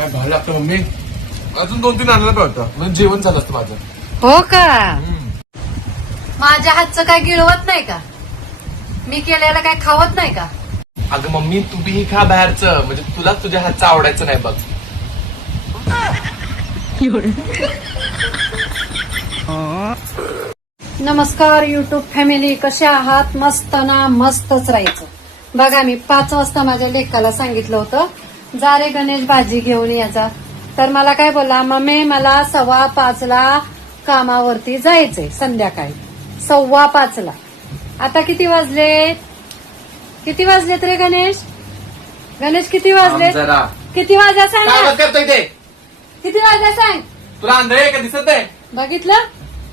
काय भारी लागतं मम्मी. अजून 2-3 आणायला पाहिजे म्हणजे जेवण झालं असतं माझं. हो का? माझ्या हातचं काय गिळवत नाही का? मी केलेलं काय खावत नाही का? अगं मम्मी तू बी खा बाहेरचं, म्हणजे तुला तुझ्या हातचं आवडायचं नाही बघ. नमस्कार युट्यूब फॅमिली, कसे आहात? मस्त ना? मस्तच राहायचं. बघा मी 5 वाजता माझ्या लेकाला सांगितलं होतं जा रे गणेश भाजी घेऊन यायचा. तर मला काय बोलला, मम्मी मला 5:15 कामावरती जायचंय संध्याकाळी 5:15. आता किती वाजले? किती वाजलेत रे गणेश? गणेश किती वाजले? जरा किती वाजल्या सांग काय ना. करतोय ते? किती वाजल्या सांग. तुला अंधार आहे का दिसत आहे?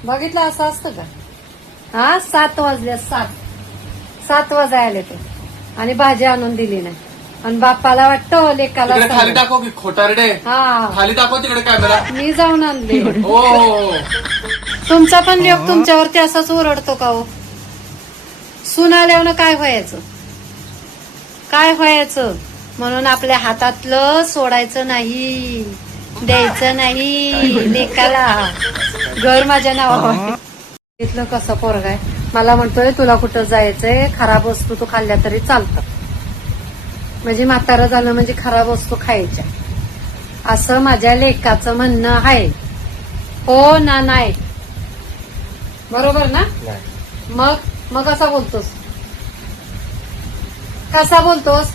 बघितलं असं असतं का? हा 7 वाजले. 7 वाजायला ते आणि भाजी आणून दिली नाही. आणि बाप्पाला वाटतं लेकाला तिकडे खाली दाखव की खोटारडे. हा खाली दाखव तिकडे कॅमेरा. मी जाऊन आणली. हो तुमचा पण लेक तुमच्यावरती असाच ओरडतो का हो? सून आल्यावर काय व्हायचं? काय व्हायचं? म्हणून आपल्या हातातलं सोडायचं नाही, द्यायचं नाही लेकाला. घर माझ्या नावावर. इथलं कसं पोरग आहे, मला म्हणतोय तुला कुठं जायचंय, खराब वस्तू तू खाल्ल्या तरी चालतं. म्हणजे म्हातारं झालं म्हणजे खराब वस्तू खायच्या, असं माझ्या लेकाचं म्हणणं आहे. हो ना? नाही बरोबर ना? मग कसा बोलतोस? कसा बोलतोस?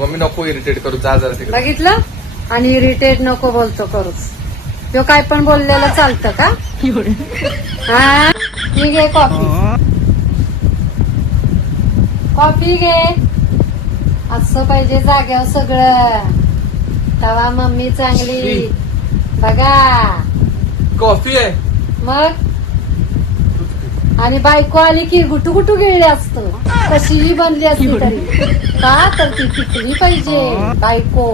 मम्मी नको इरिटेट करू, जा जरा तिकडे. बघितलं? आणि इरिटेट नको बोलतो करूच. तो काय पण बोललेलं चालतं का? हा ही घे कॉफी. कॉफी घे. असं पाहिजे जाग्यावर सगळं, तवा मम्मी चांगली. बघा कॉफी आहे. मग आणि बायको आली की गुटू गुटू गिळले असतं, कशीही बनली असती तरी. का तर ती टिकली पाहिजे बायको.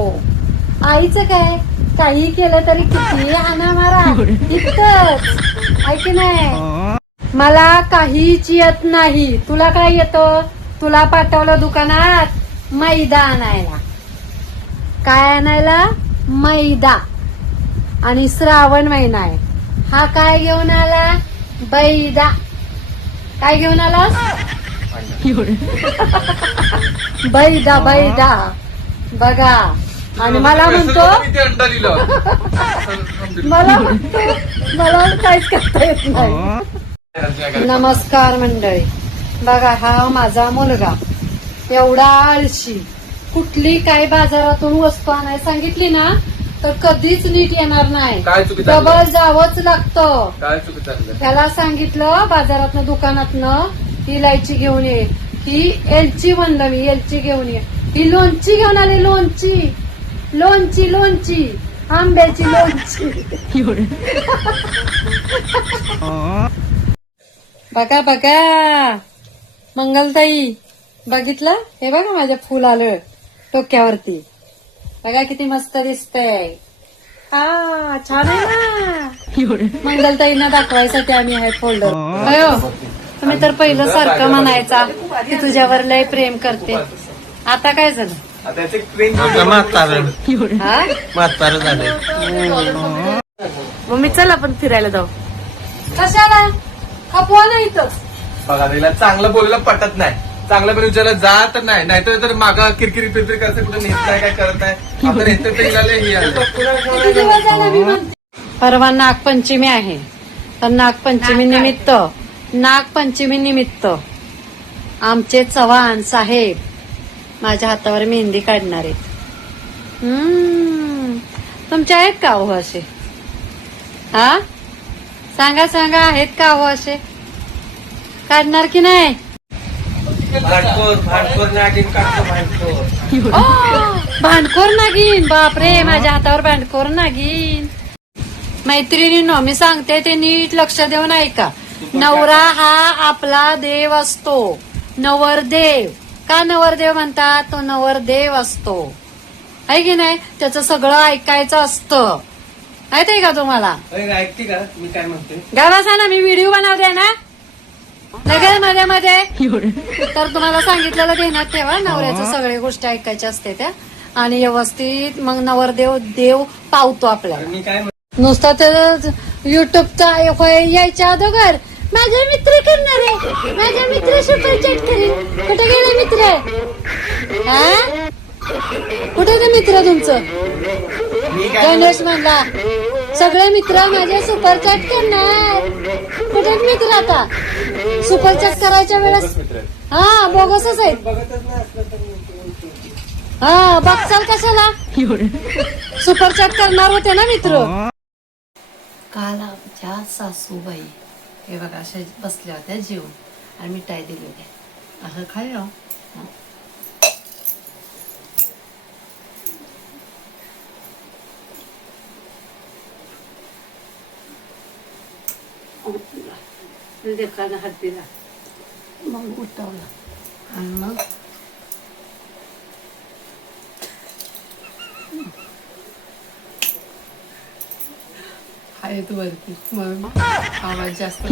आईचं काय, काही केलं तरी किती हाना मारा इतकंच आहे की नाही. मला काहीच येत नाही. तुला काय येतं? तुला पाठवलं दुकानात मैदा आणायला. काय आणायला? मैदा. आणि श्रावण महिना आहे, हा काय घेऊन आला? बैदा. काय घेऊन आलास? बैदा. बघा. आणि मला म्हणतो अंडा दिलं. मला काहीच करता येत नाही. नमस्कार मंडळी. बघा हा माझा मुलगा एवढा आळशी, कुठली काय बाजारातून वस्तू आणायला सांगितली ना तर कधीच नीट येणार नाही. काय चुकी झाली? डबल जावंच लागतं. काय चुकी चाललंय? त्याला सांगितलं बाजारातनं दुकानातनं इलायची घेऊन ये, ही एलची म्हणलं मी, एलची घेऊन ये. ही लोणची घेऊन आले, लोणची आंब्याची लोणची. बघा मंगलताई, बघितलं? हे बघा माझं फुल आलं डोक्यावरती. बघा किती मस्त दिसतंय. हा छान आहे ना. मंगलताईंना दाखवायसाठी आम्ही आहे फोल्डर. अयो तुम्ही तर पहिलं सारखं म्हणायचा की तुझ्यावर लय प्रेम करते. आता काय झालं? म्हातारं झालंय. मम्मी चल आपण फिरायला जाऊ. कशाला? खपवा नाही इथंच. बघा तिला चांगलं बोलायला पटत नाही. चांगलं पण विचारलं जात नाही, नाहीतर मागा किरकिरी पिरकिरी करते, कुठे नेत नाही, काय करत नाही. आता नेते ते हिला हे आलं. किती दिवस झाले मी म्हणते. परवा नागपंचमी आहे, तर नागपंचमी निमित्त आमचे चव्हाण साहेब माझ्या हातावर मेहंदी काढणार आहेत. तुमचे आहेत का हो असे? हा सांगा आहेत का हो असे? काढणार की नाही? भांडखोर नागिन. बापरे, माझ्या हातावर भांडखोर नागिन. मैत्रिणींनो मी सांगते ते नीट लक्ष देऊन ऐका. नवरा हा आपला देव असतो, नवरदेव. का नवरदेव म्हणतात? तो नवरदेव असतो, आहे की नाही? त्याचं सगळं ऐकायचं असतं. माहित आहे का तुम्हाला? ऐकते का मी काय म्हणते? गावासा ना, मी व्हिडिओ बनवते ना लगेच मध्ये तर तुम्हाला सांगितलेलं ध्यानात ठेवा. नवऱ्याचं सगळ्या गोष्टी ऐकायच्या असते त्या. आणि व्यवस्थित मग नवरदेव देव पावतो आपल्याला. मी काय नुसतं तर युट्यूबचा यायच्या अगोदर माझा मित्र करणार आहे, माझा मित्र सुपर चॅट करेल. कुठे गेले मित्र? हा कुठे ते मित्र तुमचं? मी काय गणेश म्हणला सगळे मित्र माझे सुपर चॅट करणार. कुठे मित्र आता सुपर चॅट करायच्या वेळेस? मित्र हा बोगसच आहेत. हा बघचाल कशाला सुपर चॅट करणार होते ना मित्र. काल आमच्या सासूबाई हे बघा अशा बसल्या होत्या जेवण आणि मिठाई दिली होती. असं खाल्लं. हात दिला मग उठवलं आणि मग आहेत वरती म्हणून आवाज जास्त